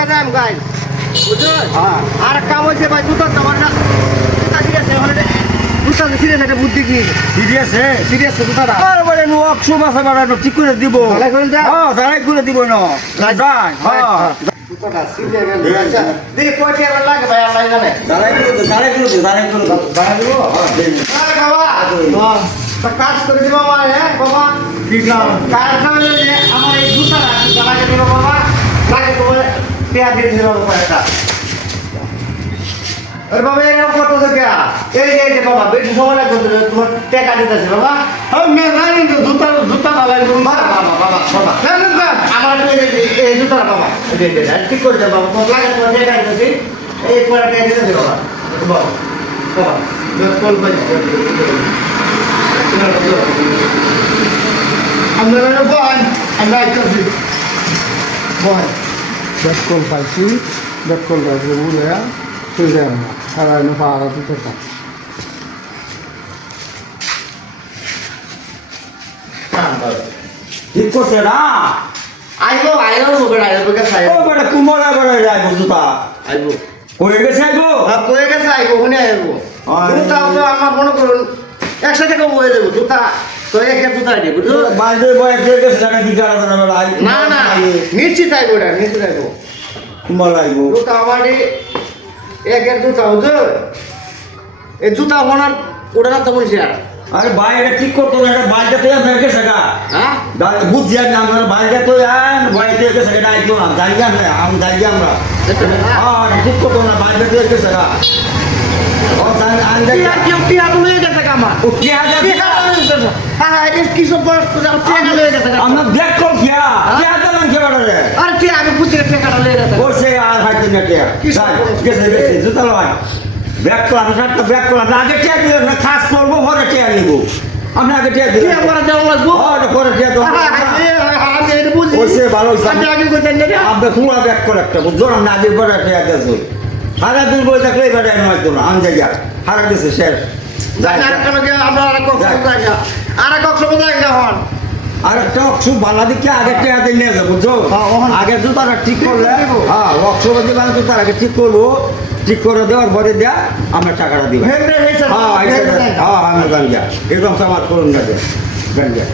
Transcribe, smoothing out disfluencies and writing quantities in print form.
কথা আমি গাই বুঝছো আর কাম হয়েছে ভাই জুতা তোমার না সিরিয়াস একটা বুদ্ধি কি সিরিয়াস সিরিয়াস জুতাটা আর বলে নো অক্ষু মাসে বাড়ানো ঠিক করে দিব দাঁড়াই করে যা দাঁড়াই করে দিব না দাঁড়াই জুতাটা সিরিয়াস আচ্ছা দেখি কয়টি আমার লাগে ভাই আল্লাহ জানে দাঁড়াই করে দাঁড়াই করে দাঁড়াই দিব আরে বাবা তা কাজ করে দিবা আমার হ্যাঁ বাবা ঠিক না কারখানা যে আমার এই জুতাটা লাগে দিবা বাবা লাগে তো বলে পেয়া দিয়ে দিবা একটা अरे बाबा ये आप फोटो से क्या ये बाबा बेटी सोना को तुम टेका देता है बाबा हम मैं नहीं तो जूता डालाई दूं बाबा बाबा बाबा না না না আমার এই জুতা বাবা দে ঠিক করে দে বাবা তো লাগে তো টেকা দিতে এই পরে টেকা দিতে বাবা বাবা বাবা দশ কল বাজ আমরা না বল আমরা করছি বল দশ কল পাইছি দশ কল পাইছি বলে তুই দেন না সারা নো পারা তো টাকা ঠিক করছে না আইবো বড় সাই ও বড় কুমড়া বড় যায় জুতা আইবো কই গেছে আইবো কয়ে গেছে আইবো ওখানে আইবো আরে। জুতা তো আমার মনে করুন একসাথে কেউ বয়ে দেবো জুতা তো একটা জুতা আইবো বুঝলো বাইরে বয় গেছে জানা কি জানা না না না নিশ্চিত আইবো এটা নিশ্চিত আইবো কুমড়া আইবো জুতা আমার একের জুতা বুঝছো এই জুতা ওনার ওটা না তো বলছি আর আরে বাইরে ঠিক করতো না এটা বাইরে তো আর গেছে গা হ্যাঁ বুঝছি আমি আমরা বাইরে তো আর বাইরে গেছে গা আইতো না দাঁড়িয়ে আমরা আমি দাঁড়িয়ে আমরা হ্যাঁ ঠিক করতো না বাইরে তো গেছে গা ও দাঁড়িয়ে আনতে কেউ টিয়া তো লয়ে গেছে কামা ও কি আগে হ্যাঁ এটা কি সব টিয়া লয়ে গেছে আমরা দেখ কর কিয়া কি আগে না কি বাড়ে আরে টিয়া আমি বুঝছি টিয়াটা লয়ে গেছে ও সে আর হাইতে না কিয়া গেছে গেছে জুতা লয় ব্যাক করলাম সাতটা ব্যাক করলাম আগে টিয়া দিও না খাস করবো পরে টিয়া নিব আমি আগে টিয়া দিই টিয়া পরে দেওয়া লাগবো ওটা পরে টিয়া দাও আমি এটা বুঝছি ও সে ভালো আমি আগে কইতেন না আপনি পুরো ব্যাক করে একটা বুঝছো না আগে পরে টিয়া দেছো সারা দিন বই থাকলে এবারে নয় তো না আমি যাই হারা গেছে শেষ জানি আর কেন কে আমরা আর কখন যাই না আর কখন যাই না হন আর একটা অক্সু বালা দিকে আগে টিয়া দিয়ে নিয়ে যাবো বুঝছো আগে জুতাটা ঠিক করলে হ্যাঁ অক্সুটা দিলাম জুতার আগে ঠিক করবো ঠিক করে দেওয়ার পরে দেয়া আমরা টাকাটা দিব হেমরে হইছে হ্যাঁ আমি গান গিয়া এরকম সমাজ করুন না গান গিয়া